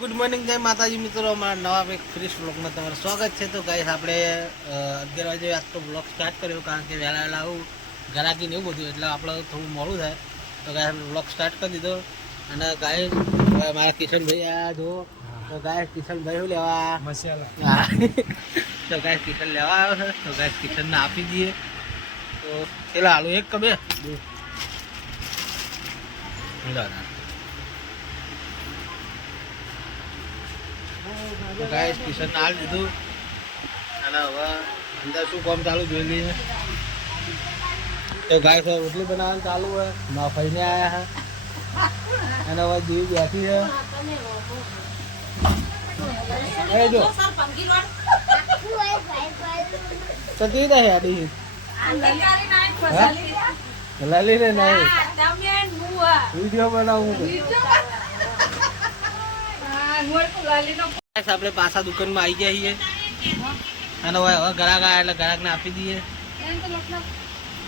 Good morning જય માતાજી મિત્રો, અમારા નવા એક ફ્રેશ વ્લોગમાં તમારું સ્વાગત છે. તો ગાઈસ આપણે 11 વાગે આજ તો વ્લોગ સ્ટાર્ટ કર્યો, કારણ કે વહેલા વહેલા આવું ઘરાકી ને એવું બધું એટલે આપણે થોડું મોડું થાય. તો ગાઈસ આપણે વ્લોગ સ્ટાર્ટ કરી દીધો. અને ગાઈસ મારા કિશનભાઈ આ જો, તો ગાઈસ કિશનભાઈ શું લેવા મસાલા, તો ગાઈસ કિશન લેવા આવ્યો છે. તો ગાઈસ કિશનને આપી દઈએ. તો પેલા આલુ એક કે બે ગાઈસ કિશન હાલ દીધું. અને હવે અંદર શું કામ ચાલુ જોઈ લઈએ. તો ગાઈસ હવે રોટલી બનાવવાનું ચાલુ હોય, માફાઈને આવ્યા છે અને હવે જીવ બેઠી છે. જો તો કી દે આડી લાલી રે નહીં વિડિયો બનાવું આપણે પાછા દુકાનમાં આવી ગયા છીએ. અને હવે ગ્રાહક આવ્યા એટલે ગ્રાહકને આપી દઈએ.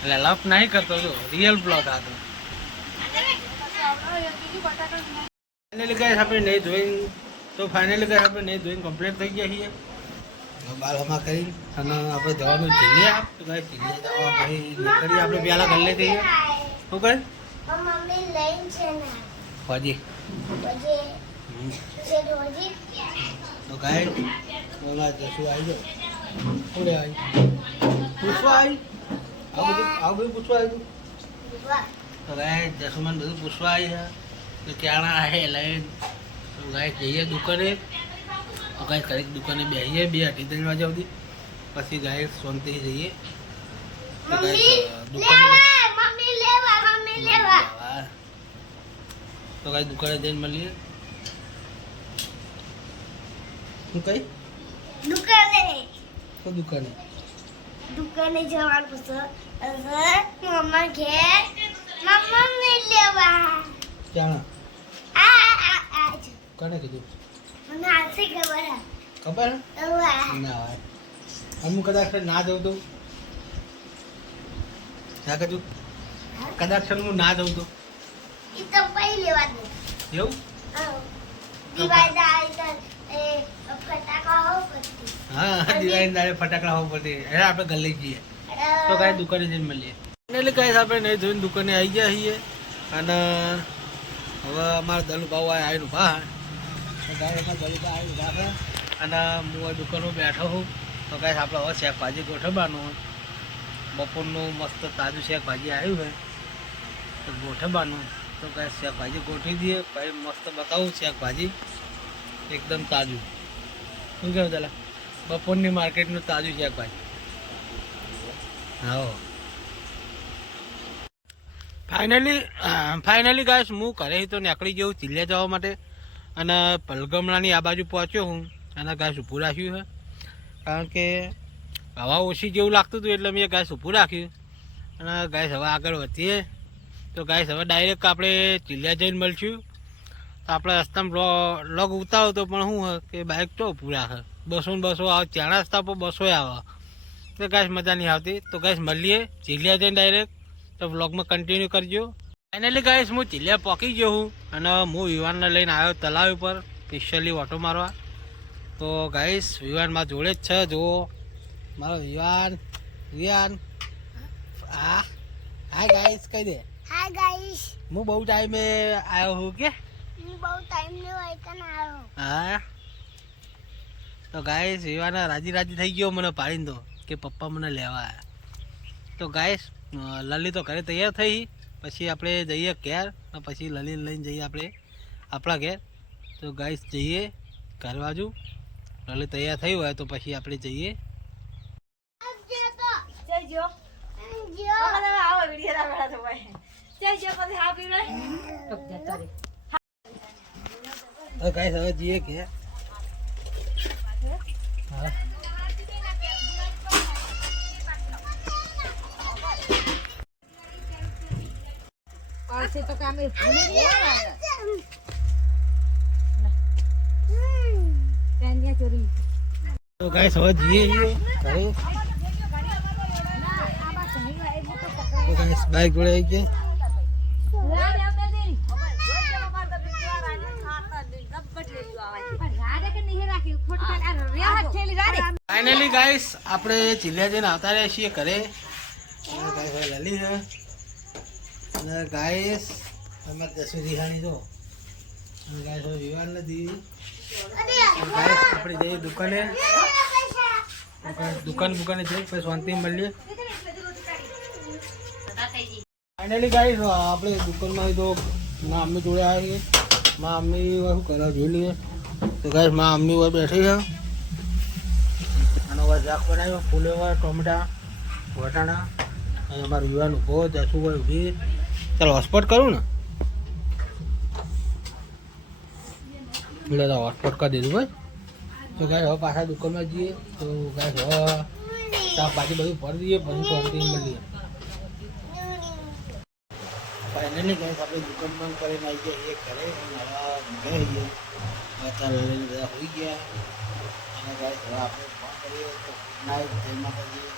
એટલે લફ નહીં કરતો, જો રિયલ બ્લોગ આ તો. ફાઇનલી ગાઈસ આપણે નહીં ધોઈને, તો ફાઇનલી ગાઈસ આપણે નહીં ધોઈને કમ્પ્લીટ થઈ ગયા છીએ. બાળમાં કરી અને આપણે જવાનું જીલ્યા. તો ગાઈસ જીલ્યા જવા ભાઈ નીકળીએ આપણે પહેલાં ગલ્લે થઈએ. શું કહે ફજી તો ગાય જશું આવી જાઓ. શું લે આવી પૂછવા આવી, આવું બધું પૂછવા આવ્યું. તો ગાય જસુમાન બધું પૂછવા આવી છે તો ક્યાં આવે લઈને. તો ગાય જઈએ દુકાને. તો ગાય ખરીક દુકાને બેસીએ 2-3 વાગ્યા સુધી. પછી ગાય શાંતિ જઈએ. તો ગાય દુકાને તો ગાય દુકાને જઈને મળીએ. શું કઈ દુકાને જવાનું છે. મમ્મા ઘેર મમ્મા ને લેવા ક્યાં આ કોને કીધું? મને આથી ખબર ખબર ના હોય. અમુક કદાચ ના જવું તો ના કીધું, કદાચ હું ના જવું તો એ તો પૈ લેવા દે એવું. હા દિવાળી દાડે ફટાકડા હોવા પડતી એટલે આપણે ગલ્લે જઈએ. તો કાંઈ દુકાને જઈને મળીએ. એટલે કાંઈ આપણે નહીં જોઈને દુકાને આવી ગયા છીએ. અને હવે અમારા દલુભાવ આવીને ઉભા. તો કાંઈ એમાં દલુભા આવીને ઉભા છે. અને હું આ દુકાનમાં બેઠો હું. તો કાંઈ આપણે હવે શાકભાજી ગોઠવવાનું. બપોરનું મસ્ત તાજું શાકભાજી આવ્યું હોય તો ગોઠવવાનું. તો કાંઈ શાકભાજી ગોઠવી દઈએ. ભાઈ મસ્ત બતાવું શાકભાજી એકદમ તાજું. શું કહેવું ચાલે બપોરની માર્કેટનું તાજું શાકભાજી. હા ફાઇનલી ગાઈસ હું ઘરે તો નીકળી ગયો ચીલિયા જવા માટે. અને પલગમણાની આ બાજુ પહોંચ્યો હું. અને ગાઈસ ઊભું રાખ્યું છે, કારણ કે હવા ઓછી જેવું લાગતું હતું એટલે મેં ગાઈસ ઊભું રાખ્યું. અને ગાઈસ હવે આગળ વધીએ. તો ગાઈસ હવે ડાયરેક્ટ આપણે ચીલિયા જઈને મળશું. તો આપણે રસ્તામાં લોગ ઉતારો તો પણ શું હોય કે બાઇક તો ઊભું રાખે, બસો આવે. ચાણા રસ્તા પર બસો આવે તો ગાઈસ મજા નહીં આવતી. તો ગાઈસ મળીએ ચીલિયા જઈને ડાયરેક્ટ. તો વ્લોગમાં કન્ટિન્યુ કરજો. ફાઇનલી ગાઈસ હું ચીલિયા પહોંચી ગયો હું. અને હું વિવાનને લઈને આવ્યો તલાવ ઉપર સ્પેશિયલી ઓટો મારવા. તો ગાઈસ વિવાન મારા જોડે જ છે. જુઓ મારો વિવાન. હાય ગાઈસ કહી દે. હાય ગાઈસ, હું બહુ ટાઈમે આવ્યો હું કે બહુ ટાઈમ નો હોય કે ના આવ્યો. હા તો ગાઈસ વિવાના રાજી થઈ ગયો મને પાડીને. તો કે પપ્પા મને લેવા આવ્યા. તો ગાઈસ લલી તો ઘરે તૈયાર થઈ. પછી આપણે જઈએ ઘેર. પછી લલી લઈને જઈએ આપણે આપણા ઘેર. તો ગાઈસ જઈએ ઘર બાજુ. લલી તૈયાર થઈ હોય તો પછી આપણે જઈએ. તો ગાઈસ હવે જઈએ ઘેર. હા ऐसे तो काम में भूल नहीं आ चोरी. तो गाइस હવે જઈએ ઘરે. તો ગાઈસ બાઈક જોડે આવી ગયા. પણ રાડે કે નહીં રાખી ખોટી વાત. આ રેહટ થયેલી રાડે. ફાઇનલી ગાઈસ આપણે ચીલિયા જઈને આવતા રહ્યા છીએ ઘરે. અને ગાઈસ લલી છે અને ગાઈસ તમે દસમી દિહાણી જો અને ગાઈસ વિવાહ નથી. ગાઈસ આપણે જઈએ દુકાને દુકાને જઈએ પછી શાંતિ મળીએ. ફાઇનલી ગાઈસ આપણે દુકાનમાં તો મા મમ્મી જોડે આવીએ. મા મમ્મી શું કરે જોઈ લઈએ. તો ગાઈસ મા મમ્મી ઉપર બેઠી છે. આનો શાક બનાવ્યો ફૂલેવા ટોમેટા વટાણા અને અમારું વિવાનું ઉભો જસુભાઈ ઊભી. ચાલો હોસ્પોટ કરું ને એટલે તો હોસ્પોટ કરી દીધું ભાઈ. તો ગાય હવે પાછા દુકાનમાં જઈએ. તો ગાય હવે શાકભાજી બધું ભરી દઈએ પછી શાંતિ મળીએ. ફાઇનલી ગાય આપણે દુકાન બંધ કરીને આવી ગયા છીએ ઘરે. ગયા છીએ અત્યારે લઈને બધા હોઈ ગયા. અને ગાય હવે આપણે ફોન કરીએ તો નાઇટ જય માતાજી.